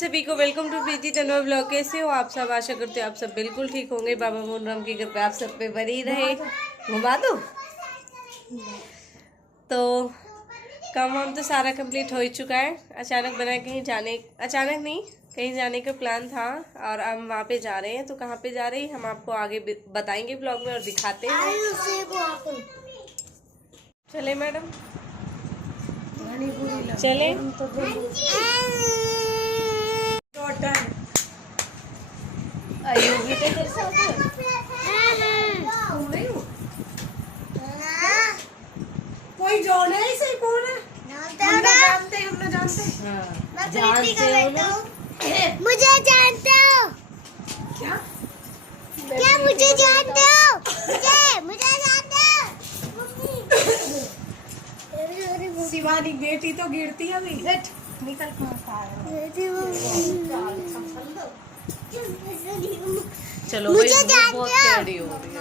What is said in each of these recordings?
सभी को welcome to प्रीति तनवा ब्लॉग। कैसे हो आप सब? आशा करते हो आप सब बिल्कुल ठीक होंगे। बाबा मोहनराम की कृपा आप सब पे बनी रहे। घुमा दो। तो काम वाम तो सारा कंप्लीट हो ही चुका है। अचानक बना अचानक नहीं, कहीं जाने का प्लान था और हम वहाँ पे जा रहे हैं। तो कहाँ पे जा रहे हैं हम आपको आगे बताएंगे ब्लॉग में और दिखाते हैं। चले मैडम, चले। अयुगी तो जैसा कोई जो नहीं से कौन है? जानते हो मुझे जानते हो क्या? क्या मुझे जानते हो? मुझे जानते हो? शिवानी बेटी तो गिरती है अभी। निकल चलो मुझे भाई, जानते बहुत हो? टेढ़ी हो रही है।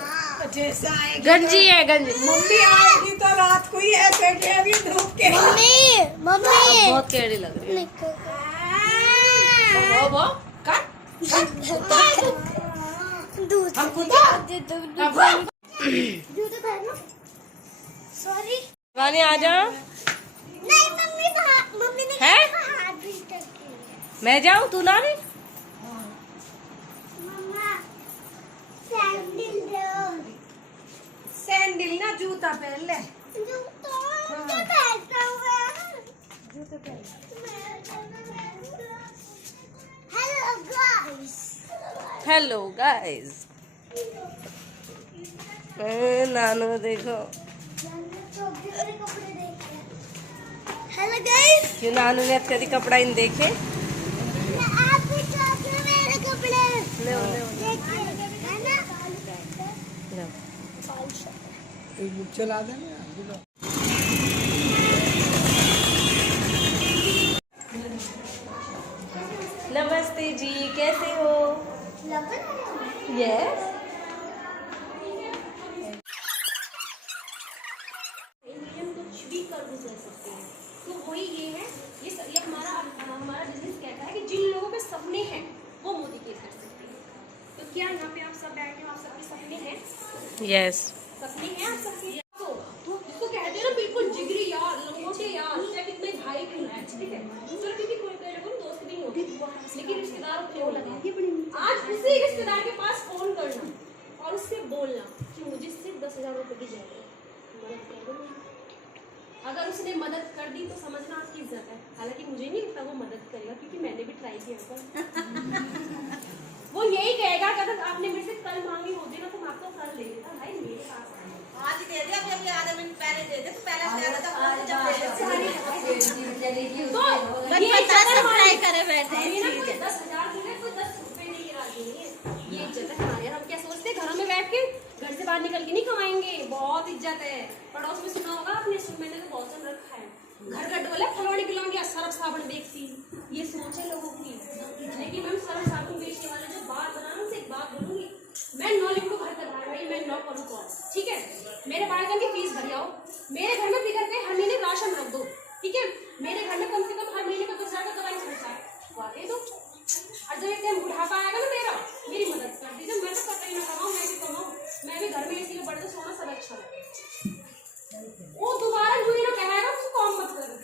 जैसा आएगी गंजी है गंजी। मम्मी आएगी तो रात को ही ऐसे टेढ़ी धूप के। मम्मी बहुत टेढ़ी लग रही है। वो हम खुदा सॉरी वानी आ जा। नहीं मम्मी ने है? कहा हाथ भी तक की। मैं जाऊँ तू ना रही? मम्मा सैंडल दो। सैंडल ना जूता पहन ले। जूता पहनता हुआ। जूते पहन। हेलो गाइस, नानू देखो। हेलो गाइस, क्यों नानू ने कभी कपड़ा इन देखे? आप भी चौके मेरे कपड़े ले देखिए, है ना? चला देना। नमस्ते जी, कैसे हो? यस। कुछ भी कर गुजर सकते हैं। तो वही ये है, ये हमारा बिजनेस कहता है कि जिन लोगों के सपने हैं वो मोटिवेट कर सकते हैं। तो क्या यहाँ पे आप सब बैठे हो? आप सबके सपने हैं? यस। सपने हैं आप सबके? तो इसको कहते हैं ना बिल्कुल जिगरी यार, लंगोटे यार, चाहे कितने भाई क्यों ना है, ठीक है? चलो क्योंकि कोई कोई लोगों दोस्त भी नहीं होते, लेकिन रिश्तेदार क्यों लगे? आज उसी रिश्तेदार के पास फोन करना और उससे बोलना कि मुझे सिर्फ 10,000 रुपये की जरूरत है, मदद कर दो। अगर उसने मदद कर दी तो समझना आपकी इज्जत है। हालांकि मुझे नहीं लगता वो मदद करेगा, क्योंकि मैंने भी ट्राई किया था। वो यही कहेगा कि अगर आपने मेरे से कल मांगी होती ना तो मैं आपको कल दे देता। भाई मेरे पास आज दे दे, अभी आधे मिनट पहले दे दे, तो पहले से ज्यादा तो जब दे दे तो ये ट्राई करे बैठे हैं। 10,000 मिले तो 10 रुपए नहीं राजी नहीं है। ये इज्जत है हमारे। हम क्या सोचते हैं घरों में बैठ के, घर से बाहर निकल के नहीं कमाएंगे? बहुत इज्जत है। पड़ोस में सुना होगा आपने, मैंने तो बहुत सुन रखा है, घर घर बोले फलवाड़ी खिलौनी सरफ साबुन बेचती। ये सोचे लोगों की। लेकिन मैम सरफ साबुन बेचने वाले जो बात बनाना, उनसे एक बात बोलूंगी, मैं 9 लिखूँ घर करवा रही, मैं 9 करूँ कौन, ठीक है? मेरे बालकन की फीस भर आओ। मेरे घर में फिक्र पे हर महीने राशन रख दो, ठीक है? मेरे घर में कम से कम हर महीने का 10,000 का दवाई खर्चा है, दे दो। और जब एक टाइम बुढ़ापा आएगा ना मेरा, मेरी मदद कर दीजिए। मैं तो कर रही ना कमाऊँ, मैं भी कमाऊँ, मैं भी घर में इसीलिए बड़े तो सोना सब अच्छा है। वो दोबारा जुड़ी ना कहेगा उसको काम मत करो,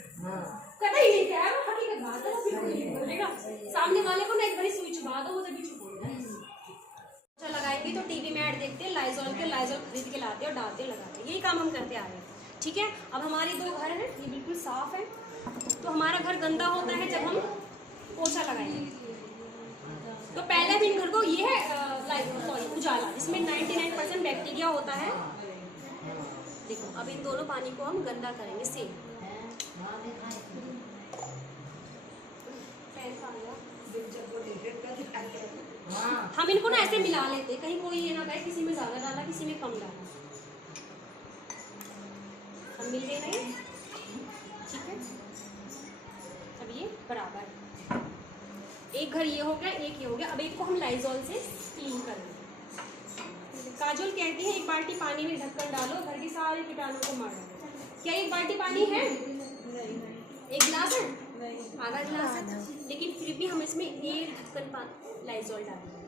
कहता ही नहीं कहेगा, हकीकत बात है। वो फिर कोई नहीं बोलेगा। सामने वाले को ना एक बारी सुई चुबा दो, वो जब भी चुप हो जाए। अच्छा लगाएंगे तो टीवी में ऐड देखते हैं, लाइजॉल खरीद के लाते और डालते लगाते, यही काम हम करते आ रहे हैं, ठीक है? अब हमारे 2 घर हैं, ये बिल्कुल साफ है। तो हमारा घर गंदा होता है जब हम पोछा लगाएंगे। तो पहले दिन घर को ये है उजाला, जिसमें 99% बैक्टीरिया होता है। देखो अब इन दोनों पानी को हम गंदा करेंगे सेम। हम इनको ना ऐसे मिला लेते, कहीं कोई ये ना कहे किसी में ज्यादा डाला किसी में कम डाला। हम मिल गए नहीं, ठीक है? अब ये बराबर, एक घर ये हो गया, एक ये हो गया। अब एक को हम लाइजॉल से क्लीन करेंगे। काजोल कहती है 1 बाल्टी पानी में ढक्कन डालो, घर की सारे कीटाणु को मार डालो। क्या 1 बाल्टी पानी है? 1 गिलास है? आधा गिलास है, लेकिन फिर भी हम इसमें 1 ढक्कन लाइजॉल डालेंगे।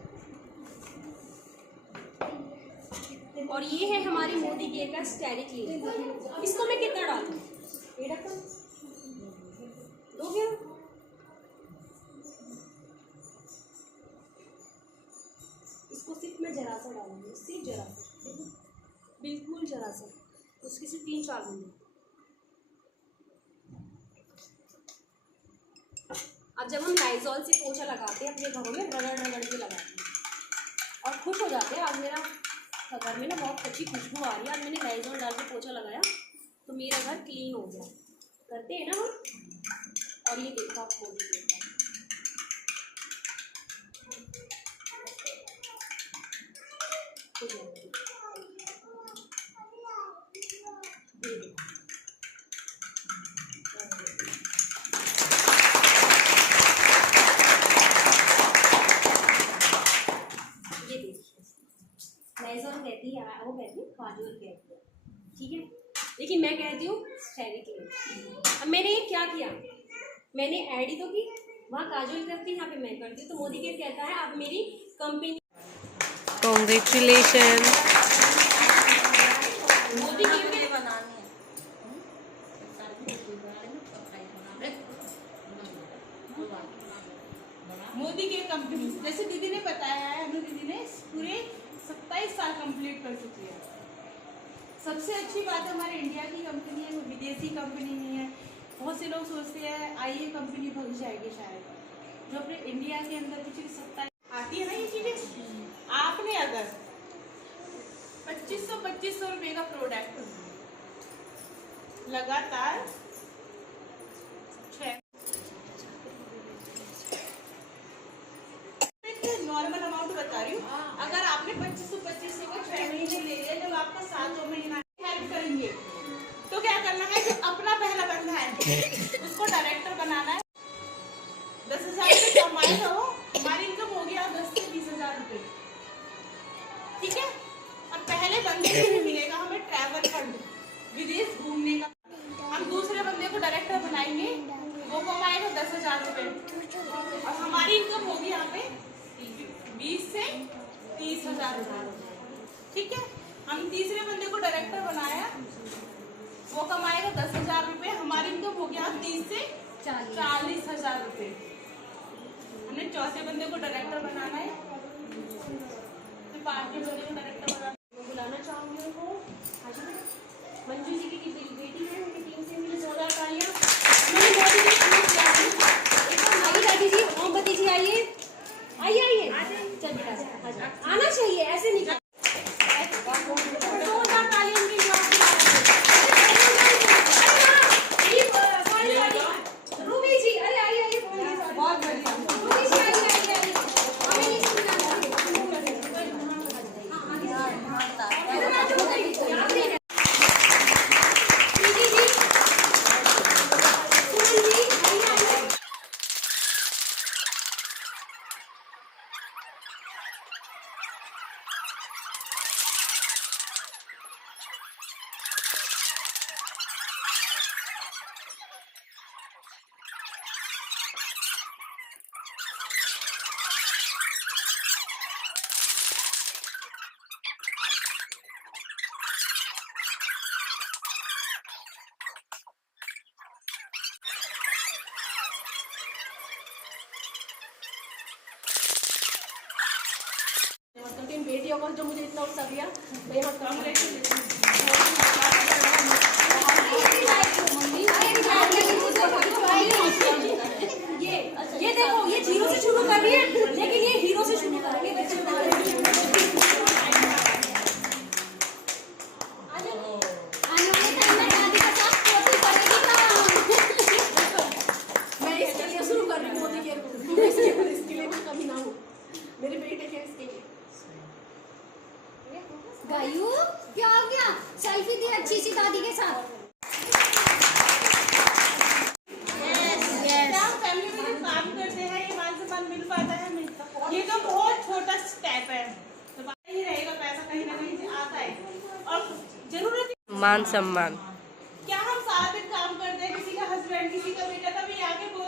और ये है हमारी मोदी केयर का स्टेरिक क्लीन। इसको मैं कितना डालूं? 1 ढक्कन हो गया। इसको सिर्फ मैं जरा सा डालूंगी, सिर्फ जरा सा, बिल्कुल जरा सा, उसकी सिर्फ 3-4 बूंद। अब जब हम लाइजॉल से पोछा लगाते हैं अपने घरों में, रगड़ रगड़ के लगाते हैं और खुश हो जाते हैं। आज मेरा घर में ना बहुत अच्छी खुशबू आ रही है। आज मैंने लाइजॉल डाल के पोछा लगाया तो मेरा घर क्लीन हो गया। करते हैं ना हम। और ये देखो आप मोदी केयर का लाइजॉल कहती है, वो कहती है काजोल कहती है, ठीक है, लेकिन मैं कहती हूँ स्टेरिक क्लीन। अब मैंने ये क्या किया, मैंने ऐड ही तो की, वहाँ काजोल करती है, यहाँ पे मैं करती हूँ। तो मोदी केयर कहता है अब मेरी कंपनी कॉन्ग्रेचुलेशन। मोदी केयर में मोदी केयर कंपनी, जैसे दीदी ने बताया है, अनु दीदी ने पूरे 27 साल कंप्लीट कर चुकी है। सबसे अच्छी बात हमारे इंडिया की कंपनी है, विदेशी कंपनी नहीं है। बहुत से लोग सोचते हैं आइए कंपनी भग जाएगी शायद, जो अपने इंडिया के अंदर कुछ 27 आती है ना ये चीजें। आपने अगर 2500 रुपये का प्रोडक्ट लगातार नॉर्मल अमाउंट बता रही हूँ, अगर आपने 2500 को 6 महीने ले लिया, जब आपका 7वां महीना हेल्प करेंगे, तो क्या करना है, जो अपना पहला बंदा है उसको डायरेक्टर बनाना है। 10,000 रुपये कमाएगा वो, हमारी इनकम हो गया 10 से 20,000 रुपये, ठीक है। और पहले बंदे को भी मिलेगा हमें ट्रैवल फंड, विदेश घूमने का। हम दूसरे बंदे को डायरेक्टर बनाएंगे, वो कमाएगा 10,000 रुपये, और हमारी इनकम होगी यहाँ पे 20 से 30,000 रुपये, ठीक है। हम तीसरे बंदे को डायरेक्टर बनाया, वो कमाएगा 10,000 रुपये, हमारी इनकम हो गया 30 से 40,000 रुपये। हमने चौथे बंदे को डायरेक्टर बनाना है, फिर 5वें बंदे को डायरेक्टर बनाना। बुलाना चाहूँगी उनको, मंजू जी की बेटी है, उनकी टीम से मिली जोरदार तालियां। दादी जी, मोमबत्ती जी आइए, आइए चलिए, आना चाहिए, ऐसे नहीं जोरदार तालियां उनके लिए। रूबी जी, अरे आइए, बहुत बढ़िया, रूबी जी आइए, बेटियों को जो मुझे इतना उत्साह दिया, मैं यहाँ काम ये देखो, ये 0 से शुरू कर रही है, लेकिन ये हीरो से शुरू करेंगे। मैं इसके लिए शुरू कर रही हूँ मोदी केयर को, इसके लिए मैं कभी ना हूँ, मेरे बेटे के इसके लिए। गायू क्या हो गया, सेल्फी दी अच्छी सी दादी के साथ। फैमिली में जो काम करते हैं, ये मान सम्मान मिल पाता है, ये तो बहुत छोटा स्टेप है, तो बात ही रहेगा, पैसा कहीं ना कहीं से आता है, और जरूरत मान सम्मान। क्या हम सारा दिन काम करते हैं, किसी का हस्बैंड, किसी का बेटा, कभी आके बोल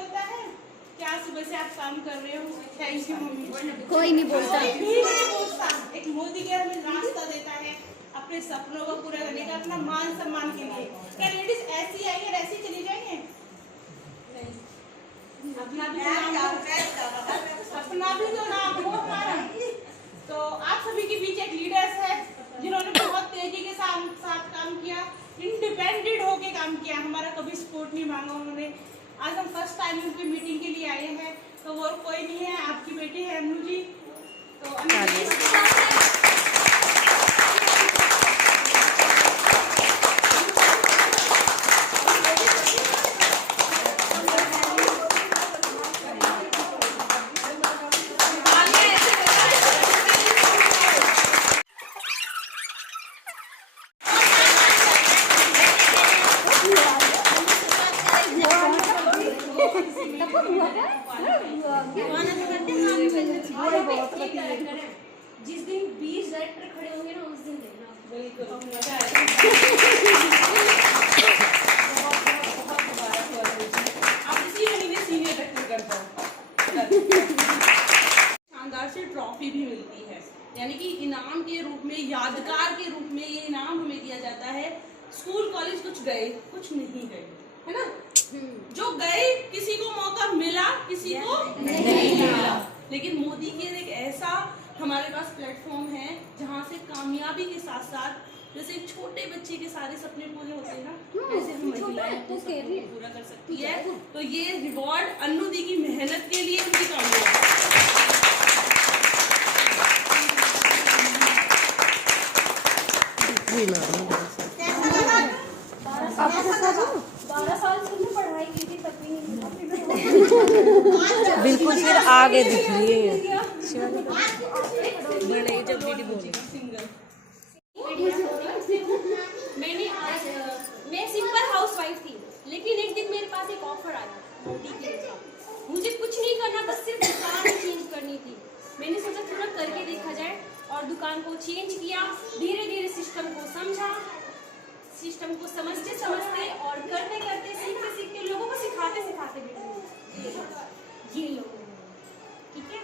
आज सुबह से आप काम कर रहे हो, थैंक यू मम्मी। कोई नहीं बोलता। कोई भी नहीं बोलता। एक मोदी केयर हमें रास्ता देता है अपने सपनों को पूरा करने का, अपना मान सम्मान के लिए। क्या लेडीज ऐसी आई और ऐसी चली जाएंगे? अपना भी तो नाम हो हमारा। तो आप सभी के बीच एक लीडर्स है जिन्होंने बहुत तेजी के साथ काम किया, इंडिपेंडेंट होके काम किया, हमारा कभी सपोर्ट नहीं मांगा उन्होंने। आज हम फर्स्ट टाइम उनकी मीटिंग के लिए आए हैं, तो वो कोई नहीं है, आपकी बेटी है अनु जी। तो अनु जी जिस दिन 20 डायरेक्टर खड़े होंगे ना उस दिन देखना। आप इसी महीने सीनियर डायरेक्टर करता हूँ। शानदार से ट्रॉफी भी मिलती है, यानी कि इनाम के रूप में, यादगार के रूप में ये इनाम हमें दिया जाता है। स्कूल कॉलेज कुछ गए कुछ नहीं गए, है ना। जो गए किसी को मौका मिला, किसी को नहीं मिला, लेकिन मोदी केयर एक ऐसा हमारे पास प्लेटफॉर्म है जहाँ से कामयाबी के साथ साथ जैसे एक छोटे बच्चे के सारे सपने पूरे होते हैं ना, वैसे हम महिलाएं अपने सपने को पूरा कर सकती है। तो ये रिवॉर्ड अनु दी की मेहनत के लिए उनकी कामयाबी। 12 साल से हमने पढ़ाई की थी तब भी नहीं। बिल्कुल फिर आगे दिख रही है बड़े जब दीदी बोली। मैं सिंपल हाउसवाइफ थी, लेकिन एक दिन मेरे पास एक ऑफर आया मोदी के लिए। मुझे कुछ नहीं करना, बस सिर्फ दुकान चेंज करनी थी। मैंने सोचा थोड़ा करके देखा जाए और दुकान को चेंज किया। धीरे धीरे सिस्टम को समझा, सिस्टम को समझते समझते और करते करते सीखते सीखते लोगों को सिखाते सिखाते ये लोग, ठीक है।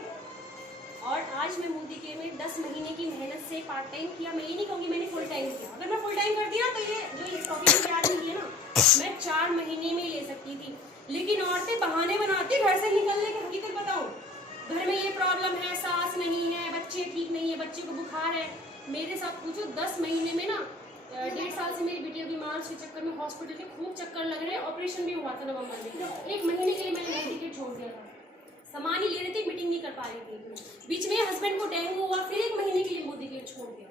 और आज मैं मोदी के में 10 महीने की मेहनत से पार्ट टाइम किया। मैं ये नहीं कहूँगी मैंने फुल टाइम किया। अगर मैं फुल टाइम करती ना तो ये जो इस टॉपिक में प्यार नहीं है ना, मैं 4 महीने में ले सकती थी। लेकिन औरतें बहाने बनाती घर से निकलने के। हकीकत बताऊँ, घर में ये प्रॉब्लम है, सास नहीं है, बच्चे ठीक नहीं है, बच्चे को बुखार है। मेरे साथ पूछो 10 महीने में ना 1.5 साल से मेरी बेटी बीमार, उसके चक्कर में हॉस्पिटल के खूब चक्कर लग रहे हैं। ऑपरेशन भी हुआ था नवंबर में। 1 महीने के लिए मैंने मोदी के छोड़ दिया था। सामान ही ले रही थी, मीटिंग नहीं कर पा रही थी। बीच में हस्बैंड को डेंगू हुआ, फिर 1 महीने के लिए मोदी के छोड़ दिया।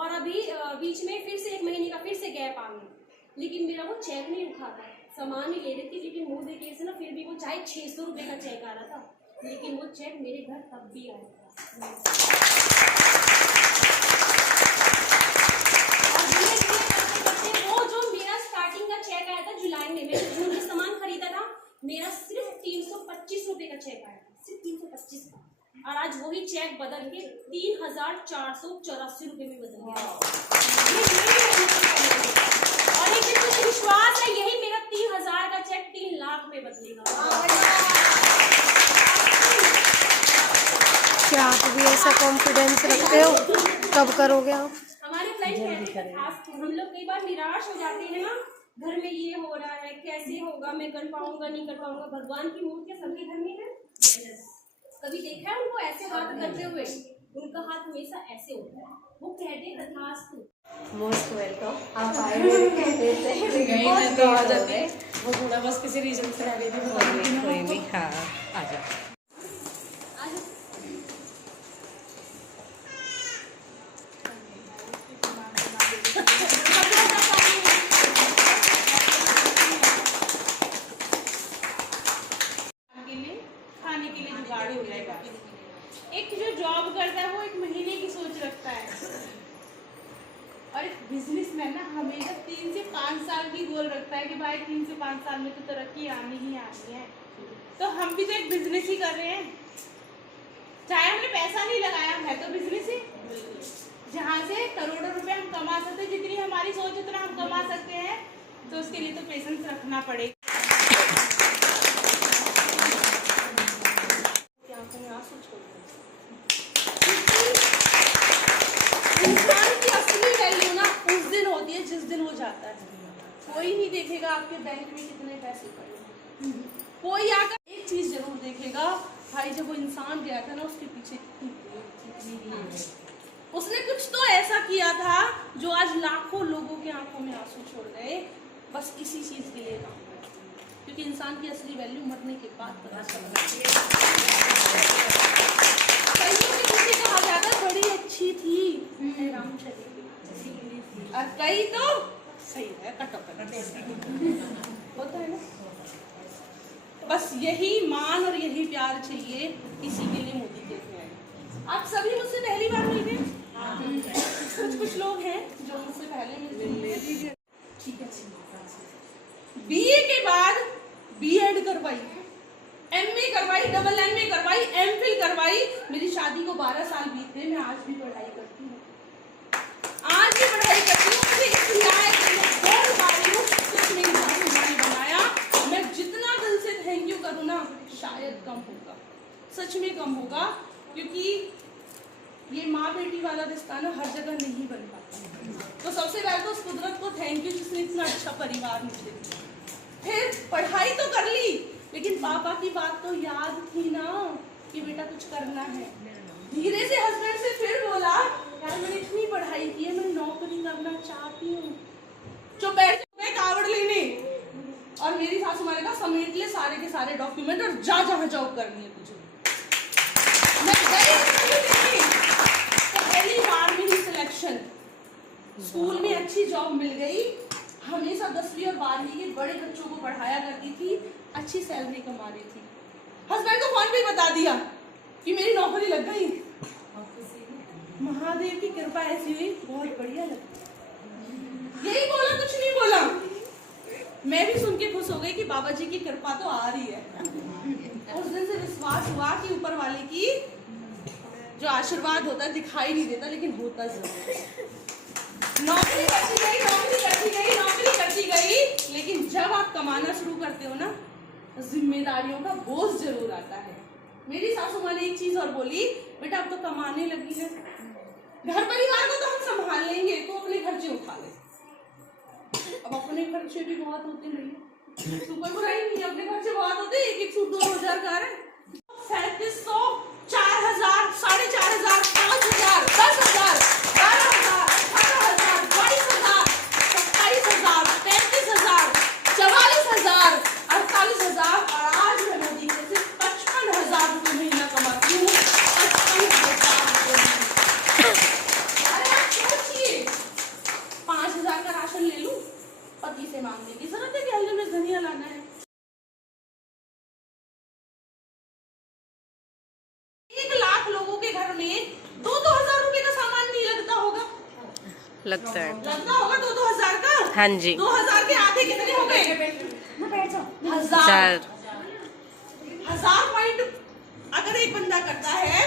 और अभी बीच में फिर से 1 महीने का फिर से गैप आ गया। लेकिन मेरा वो चेक नहीं उठाता, सामान ही ले रही थी। लेकिन मोदी के से ना फिर भी वो चाहे 600 रुपये का चेक आ रहा था, लेकिन वो चेक मेरे घर तब भी आया था। वो जो मेरा स्टार्टिंग का चेक आया था जुलाई में, मैंने जून में सामान खरीदा था, मेरा सिर्फ 325 रुपये का चेक आया था, सिर्फ 325 का। और आज वही चेक बदल के 3,484 रुपये में बदल गया। और एक मुझे विश्वास है यही मेरा 3,000 का चेक 3 लाख में बदलेगा। क्या आप भी ऐसा कॉन्फिडेंस रखते हो? कब करोगे आप? हमारे फ्रेंड कहते हैं हम लोग कई बार निराश हो जाते हैं ना, घर में ये हो रहा है, कैसे होगा, मैं कर पाऊंगा नहीं कर पाऊंगा। भगवान की मूर्ति सबके घर में है। कभी देखा है उनको ऐसे हाथ करते हुए? उनका हाथ हमेशा ऐसे होता है। वो कहते तथास्तु। Most welcome. आप आए मेरे कहते थे आ जाते, वो थोड़ा बस किसी रीजन से रह रही थी। कोई नहीं, हाँ आ जाओ। खाने के लिए जुगाड़ हो जाएगा। एक जो जॉब करता है वो 1 महीने की सोच रखता है, और एक बिजनेसमैन ना हमेशा 3 से 5 साल की गोल रखता है कि भाई 3 से 5 साल में तो तरक्की आनी ही आनी है। तो हम भी तो एक बिजनेस ही कर रहे हैं, चाहे हमने पैसा नहीं लगाया, है तो बिजनेस ही, जहाँ से करोड़ों रुपए हम कमा सकते हैं। जितनी हमारी सोच उतना हम कमा सकते हैं। तो उसके लिए तो पेशेंस रखना पड़ेगा। हो जाता है। कोई नहीं देखेगा आपके बैंक में कितने पैसे पड़े हैं। कोई आकर एक चीज जरूर देखेगा, भाई जब वो इंसान गया था ना उसके पीछे कितनी उसने कुछ तो ऐसा किया था जो आज लाखों लोगों के आंखों में आंसू छोड़ गए, बस इसी चीज के लिए काम है। क्योंकि इंसान की असली वैल्यू मरने के बाद पता चलता है। कईयों के पीछे कहा जाता है बड़ी अच्छी थी राम चली, और कई तो सही है होता है ना। बस यही मान और यही प्यार चाहिए, इसी के लिए मोदी कहते हैं। आप सभी मुझसे पहली बार मिल गए, कुछ लोग हैं जो मुझसे पहले मिलते हैं। ठीक है, बीए के बाद बीएड करवाई, एमए करवाई, डबल एमए करवाई, एमफिल करवाई। मेरी शादी को 12 साल बीत गए, मैं आज भी पढ़ाई करती हूँ, आज भी पढ़ाई करती हूँ। मुझे इस लायक बोल पा रही हूँ, कुछ मेरी बात ने बनाया। मैं जितना दिल से थैंक यू करूँ ना, शायद कम होगा, सच में कम होगा। क्योंकि ये माँ बेटी वाला रिश्ता ना हर जगह नहीं बन पाता। तो सबसे पहले तो उस कुदरत को थैंक यू जिसने इतना अच्छा परिवार मुझे दिया। फिर पढ़ाई तो कर ली, लेकिन पापा की बात तो याद थी ना कि बेटा कुछ करना है। धीरे से हस्बैंड से फिर बोला, यार मैंने इतनी पढ़ाई की है, मैं नौकरी करना चाहती हूँ। जो बैठ गए कावड़ लेने, और मेरी सासू माँ ने कहा समेट ले सारे के सारे डॉक्यूमेंट और जा जहाँ जॉब करनी है तुझे। मैं गई तो पहली बार में ही सिलेक्शन, स्कूल में अच्छी जॉब मिल गई। हमेशा 10वीं और 12वीं के बड़े बच्चों को पढ़ाया करती थी, अच्छी सैलरी कमा रही थी। हस्बैंड को फोन पे बता दिया कि मेरी नौकरी लग गई। महादेव की कृपा ऐसी हुई, बहुत बढ़िया लगी। यही बोला, कुछ नहीं बोला। मैं भी सुन के खुश हो गई कि बाबा जी की कृपा तो आ रही है। उस दिन से विश्वास हुआ कि ऊपर वाले की जो आशीर्वाद होता है दिखाई नहीं देता, लेकिन होता जरूर है। नौकरी करती गई, नौकरी करती गई, नौकरी करती गई, लेकिन जब आप कमाना शुरू करते हो ना, जिम्मेदारियों का बोझ जरूर आता है। मेरी सासू माँ ने एक चीज और बोली, बेटा अब तो कमाने लगी है, घर परिवार को तो हम संभाल लेंगे, तो अपने खर्चे उठा ले। अब अपने खर्चे भी बहुत होते हैं, तो कोई बुराई नहीं, अपने खर्चे बहुत होते हैं। एक सूट 2000 का है, 3700, 4000, 4500, 5000, 10000, 12000, 18000, 22000, 27000, 35000, 44000, 48000, और आज मैं मोदी से सिर्फ 55,000 रुपये महीना कमाती हूँ। 55,000 रुपये। अरे आप सोचिए, 5,000 का राशन ले लूं, पति से मांगने की जरूरत है कि हल्के में धनिया लाना है। 1 लाख लोगों के घर में 2-2 हजार रुपए का सामान नहीं लगता होगा, लगता है, लगता होगा 2-2 हजार का। हाँ जी, 2000 के आधे कितने हो गए? 1000 पॉइंट अगर एक बंदा करता है,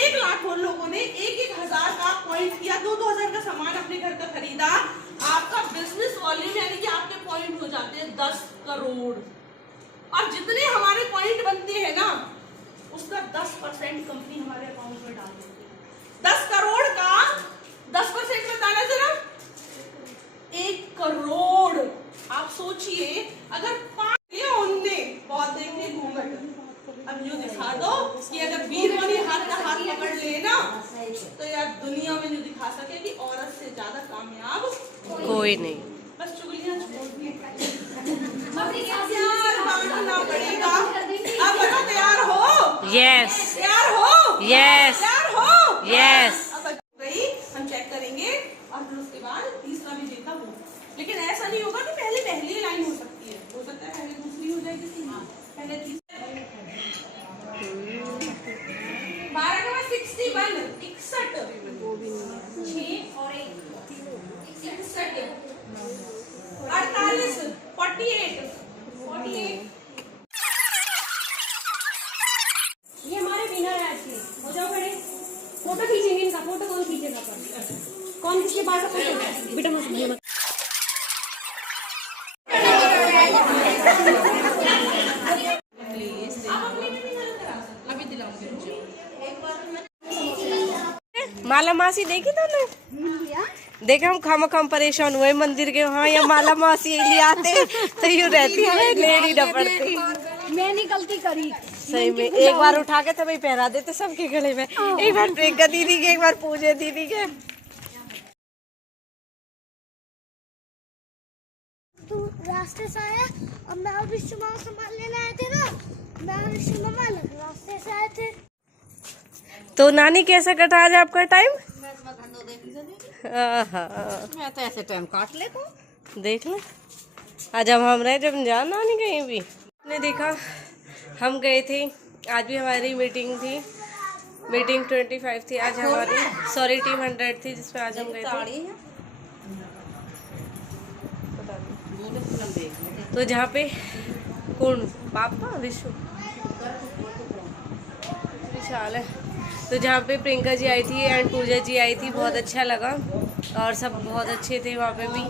1 लाख लोगों ने 1-1 हजार का पॉइंट किया, 2-2 हजार का सामान अपने घर का खरीदा, आपका बिजनेस वॉल्यूम यानी कि आपके पॉइंट हो जाते हैं 10 करोड़। और जितने हमारे पॉइंट बनते हैं ना, उसका 10% कंपनी हमारे अकाउंट में डाल देती है। 10 करोड़ का 10% बताना जरा, 1 करोड़। आप सोचिए, अगर 5 उनने बहुत देखे घूंघट, अब यूँ दिखा दो कि अगर वीर वाली हाथ का हाथ पकड़ ले ना, तो यार दुनिया में यूँ दिखा सके कि औरत से ज्यादा कामयाब कोई नहीं। बस चुगलियां छोड़ दी, बांटना पड़ेगा। अब बनो, तैयार हो? यस, तैयार हो? यस, तैयार हो? यस। अब गई, हम चेक करेंगे और फिर उसके बाद तीसरा भी देखा हो। लेकिन ऐसा नहीं होगा कि पहली लाइन हो सकती है, हो सकता है पहले दूसरी हो जाए किसी में, पहले तीसरी। 12 का 61, 61, 6 और 1, 61, 48, 48। ये हमारे विनर है आज के। हो जाओ खड़े, फोटो खींचेंगे इनका। फोटो कौन खींचेगा? कौन किसके बाल का फोटो? बेटा मुझे माला मासी देखी तुमने? देखा हम खाम परेशान हुए मंदिर के वहाँ, या माला मासी ले आते तो यूँ रहती है, लेनी न पड़ती। मैंने गलती करी सही में एक बार उठा के तो भाई पहरा देते सबके गले में, एक बार प्रियंका दीदी के, एक बार पूजा दीदी के। तू रास्ते से आया और मैं और विश्व मामा सामान लेने आए थे ना, मैं और विश्व मामा अलग रास्ते से आए थे। तो नानी कैसा कटा आज आपका टाइम? मैं तो ऐसे टाइम काट ले को देख ले, आज हम रहे जब जान नानी कहीं भी ने देखा। हम गए थे, आज भी हमारी मीटिंग थी, मीटिंग 25 थी आज हमारी, सॉरी टीम 100 थी जिसमें आज हम गए थे। तो जहाँ पे कौन पापा विशु विशाल है, तो जहाँ पे प्रियंका जी आई थी एंड पूजा जी आई थी, बहुत अच्छा लगा और सब बहुत अच्छे थे वहाँ पे भी।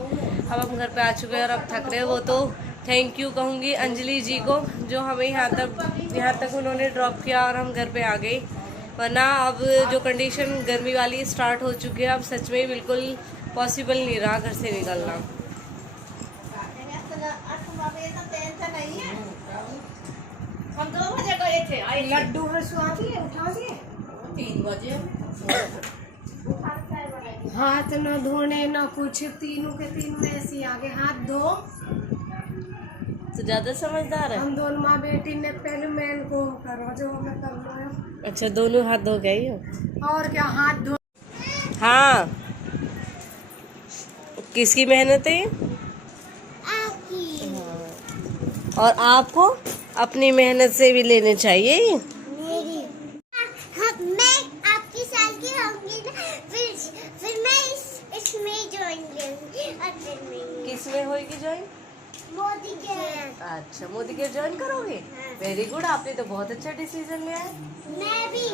अब हम घर पे आ चुके हैं और अब थक रहे हैं। वो तो थैंक यू कहूँगी अंजलि जी को, जो हमें यहाँ तक उन्होंने ड्रॉप किया और हम घर पे आ गए, वरना अब जो कंडीशन गर्मी वाली स्टार्ट हो चुकी है, अब सच में बिल्कुल पॉसिबल नहीं रहा घर से निकलना। हम 2 बजे गए थे, आई लड्डू हंसवा दिए, उठा दिए। 3 बजे हाथ न धोने न कुछ, तीनों के तीनों ऐसे आगे हाथ धो। तो ज़्यादा समझदार है। हम दोनों माँ बेटी ने पहले मैन को करो जो मैं कर लो। अच्छा दोनों हाथ धो गई हो? और क्या हाथ धो। हाँ, किसकी मेहनत है ये? आपकी और आपको अपनी मेहनत से भी लेने चाहिए ये। मेरी मैं आपकी साल की होंगी ना, फिर मैं इसमें ज्वाइन करूंगी और फिर मैं किसमें होगी ज्वाइन? मोदी के। अच्छा मोदी के ज्वाइन करोगे? वेरी गुड, आपने तो बहुत अच्छा डिसीजन लिया है। मैं भी।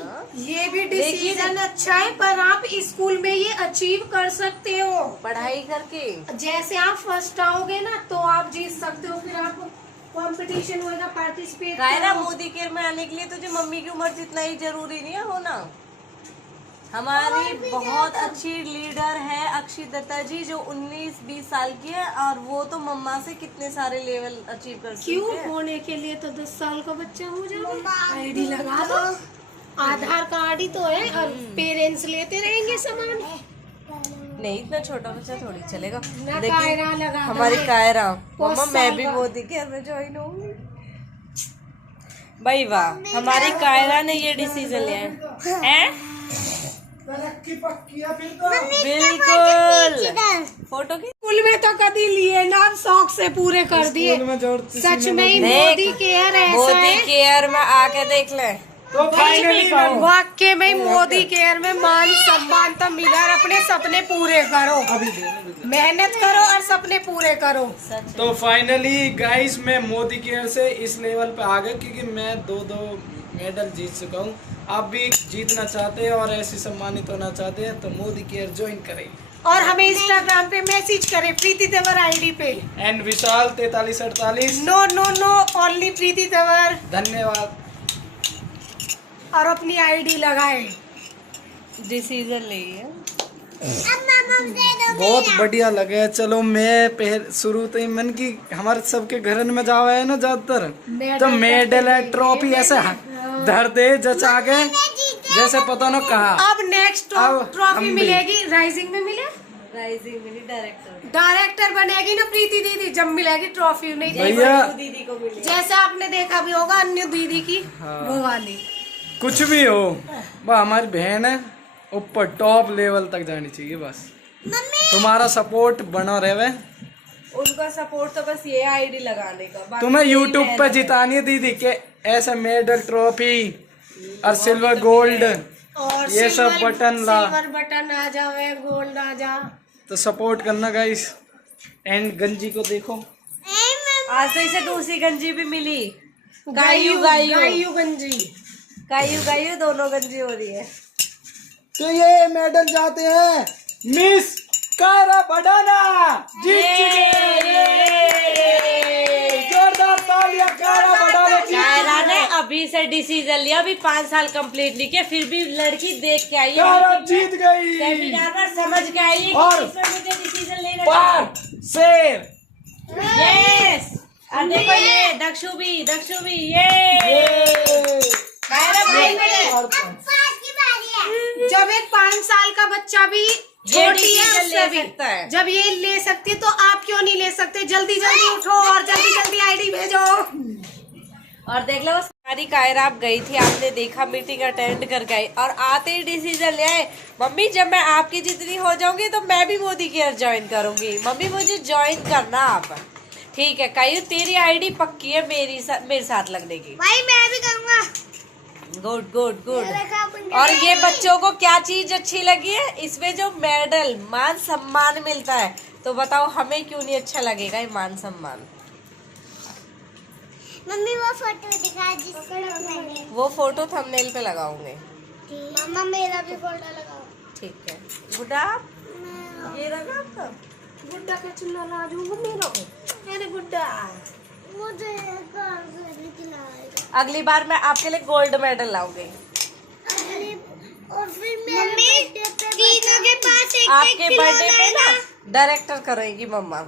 ये भी डिसीजन अच्छा है, पर आप स्कूल में ये अचीव कर सकते हो। पढ़ाई करके जैसे आप फर्स्ट आओगे ना तो आप जीत सकते हो, फिर आप कंपटीशन होगा, पार्टिसिपेट कायरा, मोदी केयर में आने के लिए तुझे मम्मी की उम्र जितना ही जरूरी नहीं है होना। हमारी बहुत अच्छी लीडर है अक्षय दत्ता जी, जो 19-20 साल की है, और वो तो मम्मा से कितने सारे लेवल अचीव कर सकती है। क्यों होने के लिए तो 10 साल का बच्चा हो जाएगा। आईडी लगा दो, आधार कार्ड ही तो है, और पेरेंट्स लेते रहेंगे सामान। नहीं, इतना छोटा बच्चा थोड़ी चलेगा। ना देखिए, कायरा लगा दो। हमारी कायरा मम्मा, साल मैं भी का। मोदी केयर में ज्वाइन होंगी। भाई वाह, हमारी कायरा ने ये डिसीजन लिया है। बिल्कुल, फोटो की स्कूल में तो कभी लिए ना, आप शौक से पूरे कर दिए। सच में ही मोदी केयर ऐसा मोदी है, केयर में आके देख ले। तो फाइनली वाकई में मोदी केयर में मान सम्मान तो मिला, और अपने सपने पूरे करो, मेहनत करो और सपने पूरे करो। तो फाइनली गाइस, मैं मोदी केयर से इस लेवल पे आ गया, क्योंकि मैं 2 मेडल जीत चुका हूँ। आप भी जीतना चाहते हैं और ऐसे सम्मानित होना चाहते हैं तो मोदी केयर ज्वाइन करें, और हमें इंस्टाग्राम पे मैसेज करें प्रीति तंवर आईडी पे। And Vishal 4348। No no no, only Preeti Tanwar, धन्यवाद। और अपनी आईडी लगाए। डिसीजन लिए अब मामा दे दो बहुत बढ़िया लगे। चलो, मैं शुरू तो ही मन की हमारे सबके घर में जावा है ना ज्यादातर, तो मेडल है, ट्रॉफी ऐसे धर दे जचा के, जैसे पता ना कहा। अब नेक्स्ट अब हम ट्रॉफी भी। मिलेगी, राइजिंग में मिले, राइजिंग मिली डायरेक्टर डायरेक्टर बनेगी ना प्रीति दीदी, जब मिलेगी ट्रॉफी। नहीं भैया दीदी को मिली। जैसे आपने देखा भी होगा अन्य दीदी की, वो वाली। कुछ भी हो, वह हमारी बहन है, ऊपर टॉप लेवल तक जानी चाहिए। बस तुम्हारा सपोर्ट बना रहे। उनका सपोर्ट तो बस ये आईडी लगाने का, बाकी तुम्हें यही यूट्यूब पे मेहनत है। जितानी है दीदी के, ऐसे मेडल, ट्रॉफी और सिल्वर गोल्ड, और ये सब बटन ला, सिल्वर बटन आ जाए, गोल्ड आ जा। तो सपोर्ट करना गाइस। एंड गंजी को देखो, आज तो इसे दूसरी गंजी भी मिली। गायू गायू गंजी। गायू गायू दोनों गंजी हो रही है। तो ये मेडल जाते हैं मिस कायरा बढ़ाना, जीत चुके। जोरदार तालियां कायरा बढ़ाने की। कायरा ने अभी अभी से डिसीजन लिया, अभी 5 साल कंप्लीट नहीं किया, फिर भी लड़की देख के आई तारा जीत गई सेमिनार में, समझ के आई है और कि इसमें मुझे डिसीजन लेना पार शेर। यस। और देखो ये दक्षु भी ये भाई जब एक 5 साल का बच्चा भी छोटी है decision उससे ले भी, सकता है। जब ये ले सकती है तो आप क्यों नहीं ले सकते? जल्दी जल्दी उठो और जल्दी जल्दी आईडी भेजो। और देख लो सारी कायरा आप गई थी, आपने देखा, मीटिंग अटेंड कर गई और आते ही डिसीजन ले आए, मम्मी जब मैं आपकी जितनी हो जाऊंगी तो मैं भी मोदी केयर ज्वाइन करूंगी, मम्मी मुझे ज्वाइन करना आप। ठीक है कायू, तेरी आईडी पक्की है मेरे साथ लगने की। भाई मैं भी करूँगा। Good good good. और ये बच्चों को क्या चीज अच्छी लगी है? इसमें जो मेडल, मान सम्मान मिलता है, तो बताओ हमें क्यों नहीं अच्छा लगेगा ये मान सम्मान? मम्मी वो फोटो दिखा जिसको मैंने। वो फोटो थंबनेल पे लगाऊंगे। मम्मा मेरा भी फोटो लगाओ। ठीक है गुड्डा, ये रहा आपका गुड्डा का चुल्ला ला दूंगा मेरा। अरे गुड्डा मुझे अगली बार मैं आपके लिए गोल्ड मेडल लाऊंगी। और फिर मम्मी तीनों के पास एक आपके बर्थडे पे ना डायरेक्टर करेगी मम्मा।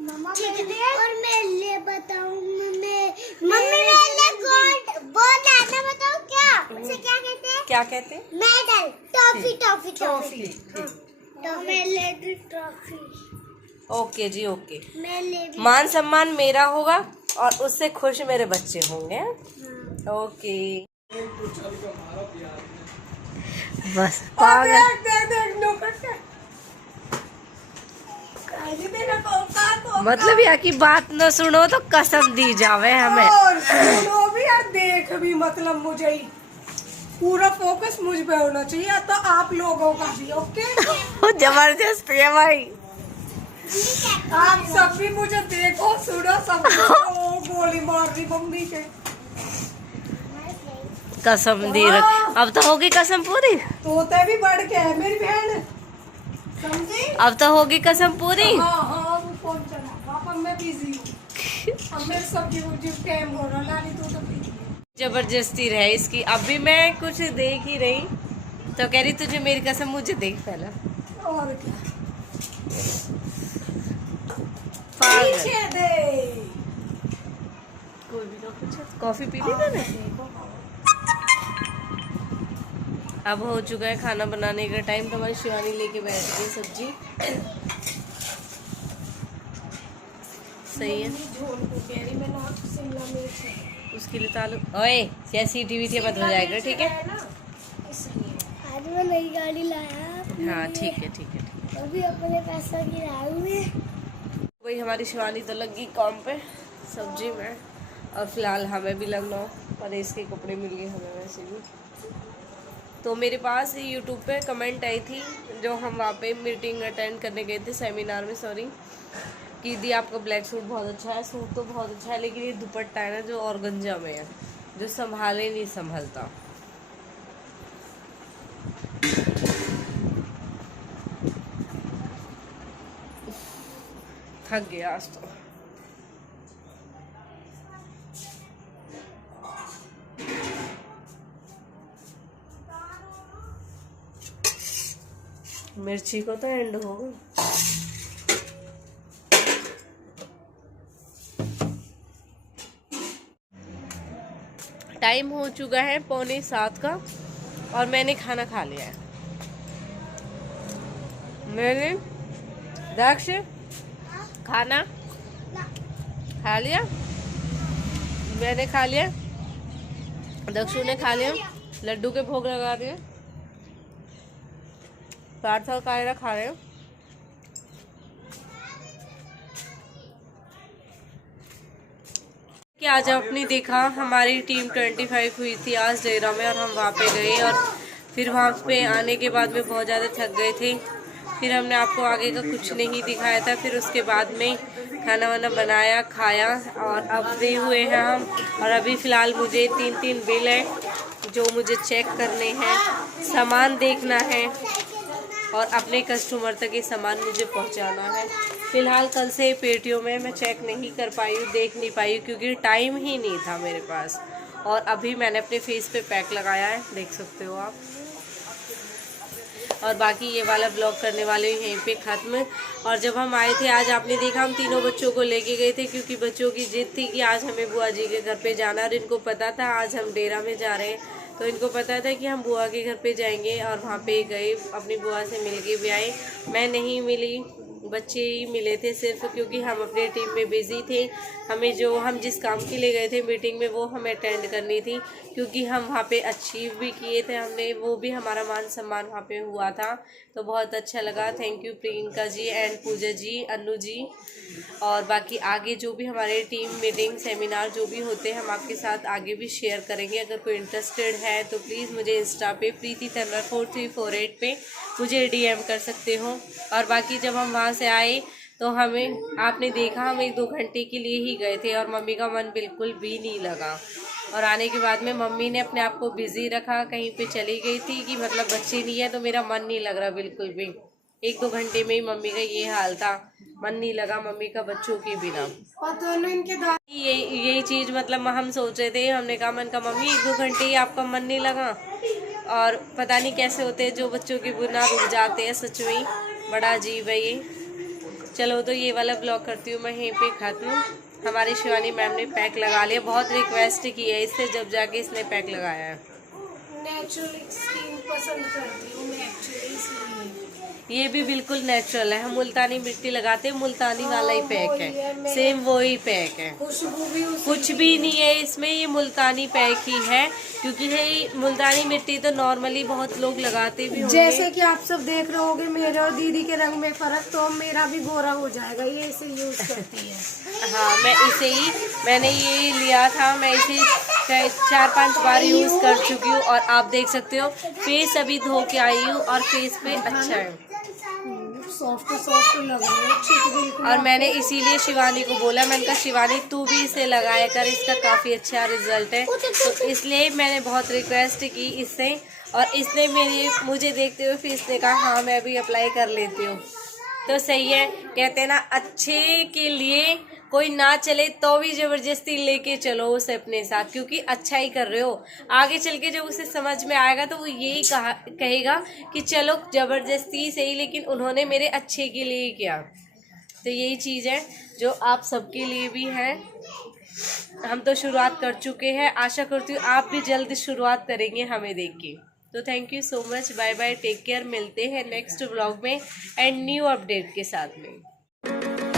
मम्मा और मैं ले बताऊं मम्मी मेरे लिए गोल्ड वो लाना बताओ क्या उसे क्या कहते हैं? क्या कहते हैं? Medal, toffee. तो मैं ले ट्रॉफी। ओके जी ओके। मैं ले भी। मान सम्मान मेरा होगा और उससे खुश मेरे बच्चे होंगे। ओके बस मतलब यहाँ की बात न सुनो तो कसम दी जावे हमें। और सुनो भी यार, देख भी, मतलब मुझे ही पूरा फोकस मुझ पे होना चाहिए, तो आप लोगों का भी। ओके जबरदस्ती है भाई। आप सब भी मुझे देखो सुनो, सब गोली मार दी मम्मी के। कसम दी रख, अब तो होगी कसम पूरी। तोते भी बढ़ के है मेरी बहन, समझी? अब तो होगी कसम पूरी। हाँ वो फोन चला, पापा मैं बिजी हूँ, अब मेरे सब्जी वब्जी टाइम हो रहा, लाली तो बिजी। जबरदस्ती रहे इसकी। अभी मैं कुछ देख ही रही तो कह रही तुझे मेरी कसम, मुझे देख पहला। और क्या, पागल। पीछे दे। कोई भी ना कुछ कॉफी पी ली मैंने। अब हो चुका है खाना बनाने का टाइम, तो हमारी शिवानी लेके बैठ गई सब्जी। सही है, झोल को कह रही मैं ना शिमला मिर्च है। उसके लिए तालु ओए जैसी टीवी थी बंद हो जाएगा। ठीक है आज मैं नई गाड़ी लाया। हाँ ठीक है ठीक है ठीक है। अभी अपने पैसा गिराऊंगे। वही हमारी शिवानी तो लगी काम पे सब्जी में, और फिलहाल हमें भी लगना हो, पर इसके कपड़े मिल गए हमें वैसे भी। तो मेरे पास यूट्यूब पे कमेंट आई थी, जो हम वहाँ पे मीटिंग अटेंड करने गए थे, सेमिनार में सॉरी, कि दी आपका ब्लैक सूट बहुत अच्छा है। सूट तो बहुत अच्छा है, लेकिन ये दुपट्टा है ना जो ऑर्गेन्जा में है, जो संभाले नहीं संभलता। थक गया आज तो। मिर्ची को तो एंड होगा। टाइम हो चुका है 6:45 का, और मैंने खाना खा लिया है। मैंने दक्ष खाना खा लिया, मैंने खा लिया, दक्षु ने खा लिया, लड्डू के भोग लगा दिए, पार्थ और कायरा खा रहे हो। कि आज आपने देखा हमारी टीम 25 हुई थी आज डेरा में, और हम वहाँ पे गए, और फिर वहाँ पे आने के बाद में बहुत ज़्यादा थक गए थे। फिर हमने आपको आगे का कुछ नहीं दिखाया था। फिर उसके बाद में खाना वाना बनाया, खाया, और अब फ्री हुए हैं हम। और अभी फ़िलहाल मुझे 3 बिल हैं जो मुझे चेक करने हैं, सामान देखना है, और अपने कस्टमर तक ये सामान मुझे पहुंचाना है। फ़िलहाल कल से पेटियों में मैं चेक नहीं कर पाई हूँ, देख नहीं पाई हूँ, क्योंकि टाइम ही नहीं था मेरे पास। और अभी मैंने अपने फेस पे पैक लगाया है, देख सकते हो आप। और बाकी ये वाला ब्लॉग करने वाले यहीं पे ख़त्म। और जब हम आए थे आज, आपने देखा हम तीनों बच्चों को लेके गए थे, क्योंकि बच्चों की जिद थी कि आज हमें बुआ जी के घर पे जाना। और इनको पता था आज हम डेरा में जा रहे हैं, तो इनको पता था कि हम बुआ के घर पे जाएंगे। और वहाँ पे गए, अपनी बुआ से मिल के भी आए। मैं नहीं मिली, बच्चे ही मिले थे सिर्फ, क्योंकि हम अपने टीम में बिज़ी थे। हमें जो हम जिस काम के लिए गए थे मीटिंग में, वो हमें अटेंड करनी थी, क्योंकि हम वहाँ पे अचीव भी किए थे हमने, वो भी हमारा मान सम्मान वहाँ पे हुआ था। तो बहुत अच्छा लगा। Thank you Priyanka ji and Pooja ji, Anu ji. और बाकी आगे जो भी हमारे टीम मीटिंग सेमिनार जो भी होते हैं, हम आपके साथ आगे भी शेयर करेंगे। अगर कोई इंटरेस्टेड है तो प्लीज़ मुझे इंस्टा पे प्रीति तन्वर 4348 पे मुझे DM कर सकते हो। और बाकी जब हम वहाँ से आए तो हमें, आपने देखा, हम 1-2 घंटे के लिए ही गए थे और मम्मी का मन बिल्कुल भी नहीं लगा। और आने के बाद में मम्मी ने अपने आप को बिज़ी रखा, कहीं पे चली गई थी कि मतलब बच्चे नहीं है तो मेरा मन नहीं लग रहा बिल्कुल भी। 1-2 घंटे में ही मम्मी का ये हाल था, मन नहीं लगा मम्मी का बच्चों के बिना। और दोनों इनके यही चीज़ मतलब हम सोच रहे थे, हमने कहा मन का मम्मी 1-2 घंटे ही आपका मन नहीं लगा। और पता नहीं कैसे होते हैं जो बच्चों के बिना रुक जाते हैं, सच में बड़ा अजीब है ये। चलो तो ये वाला ब्लॉग करती हूँ मैं यहीं पे ख़त्म। हमारी शिवानी मैम ने पैक लगा लिया, बहुत रिक्वेस्ट की है इससे, जब जाके इसने पैक लगाया है। नेचुरल स्किन पसंद करती हूँ मैं एक्चुअली, इसलिए ये भी बिल्कुल नेचुरल है। हम मुल्तानी मिट्टी लगाते हैं, मुल्तानी वाला ही पैक है, सेम वही पैक है, खुशबू भी कुछ भी नहीं है इसमें। ये मुल्तानी पैक ही है, क्योंकि है मुल्तानी मिट्टी तो नॉर्मली बहुत लोग लगाते भी होंगे। जैसे कि आप सब देख रहे होगे मेरे और दीदी के रंग में फर्क, तो मेरा भी गोरा हो जाएगा। ये इसे यूज करती है। हाँ, मैंने ये लिया था, मैं इसे 4-5 बार यूज़ कर चुकी हूँ। और आप देख सकते हो फेस अभी धो के आई हूँ और फेस पे अच्छा है, सॉफ्ट लग रहा है, ठीक बिल्कुल। और मैंने इसीलिए शिवानी को बोला, मैंने कहा शिवानी तू भी इसे लगाया कर, इसका काफ़ी अच्छा रिजल्ट है। तो इसलिए मैंने बहुत रिक्वेस्ट की इससे, और इसने मुझे देखते हुए फिर इसने कहा हाँ मैं भी अप्लाई कर लेती हूँ। तो सही है, कहते हैं ना अच्छे के लिए कोई ना चले तो भी ज़बरदस्ती लेके चलो उसे अपने साथ, क्योंकि अच्छा ही कर रहे हो। आगे चल के जब उसे समझ में आएगा तो वो यही कहेगा कि चलो ज़बरदस्ती सही, लेकिन उन्होंने मेरे अच्छे के लिए किया। तो यही चीज़ है जो आप सबके लिए भी है। हम तो शुरुआत कर चुके हैं, आशा करती हूँ आप भी जल्द शुरुआत करेंगे हमें देख के। तो thank you so much, bye bye, take care. मिलते हैं नेक्स्ट व्लॉग में एंड न्यू अपडेट के साथ में।